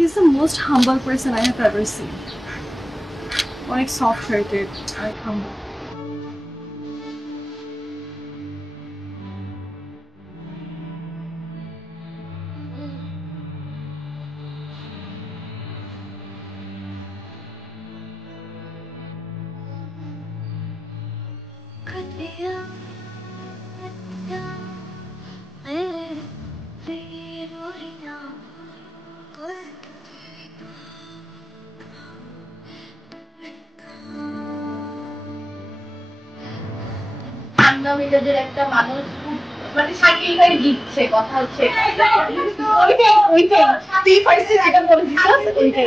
He's the most humble person I have ever seen. অনেক soft hearted, অনেক humble. মিজাজের একটা মানুষ মানে শাকিল ভাই দিচ্ছে কথা হচ্ছে তুই ফার্স্টে যেটা বলেছিস ওইটাই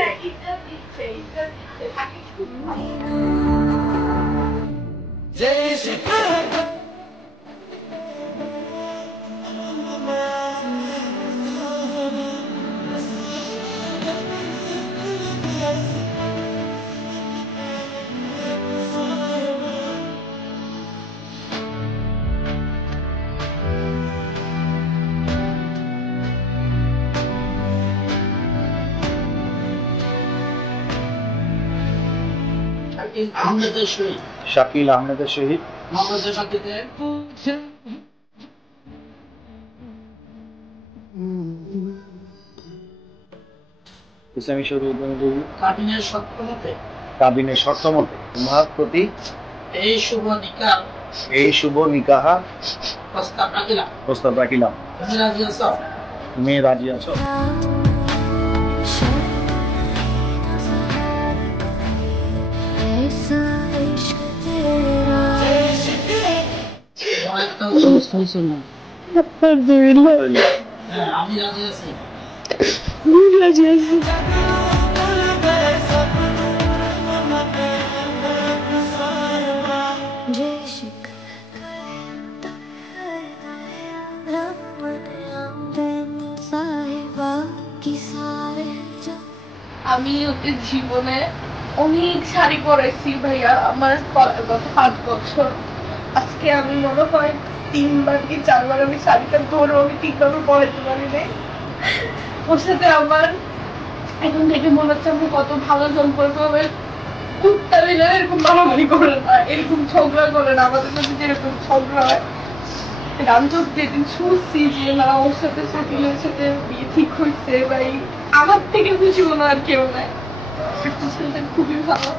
শাকিল আহমেদের শহীদ ইসলামী শরীয়ত কাবিনের শর্ত মতে তোমার প্রতি এই শুভ নিকাহ প্রস্তাব রাখিলাম। তুমি রাজি আছো? আমি রাজি আছি। আমি ওদের জীবনে অনেক শাড়ি পরেছি ভাইয়া, আমার গত 5 বছর। আজকে আমি মনে হয় 3বার কি 4বার আমি শাড়িটা ধরো আমি ঠিকভাবে পরাতে পারি নাই। ওর সাথে আমার এখন থেকে মনে হচ্ছে আমি কত ভালো সম্পর্ক হবে। কুত্তা বিলে এরকম মারামারি করে না, এরকম ঝগড়া করে না, আমাদের মধ্যে যেরকম ঝগড়া হয়। আমি তো যেদিন শুনছি যে না ওর সাথে শাকিলের সাথে বিয়ে ঠিক হয়েছে ভাই, আমার থেকে খুশি মনে আর কেউ নাই। খুবই ভালো।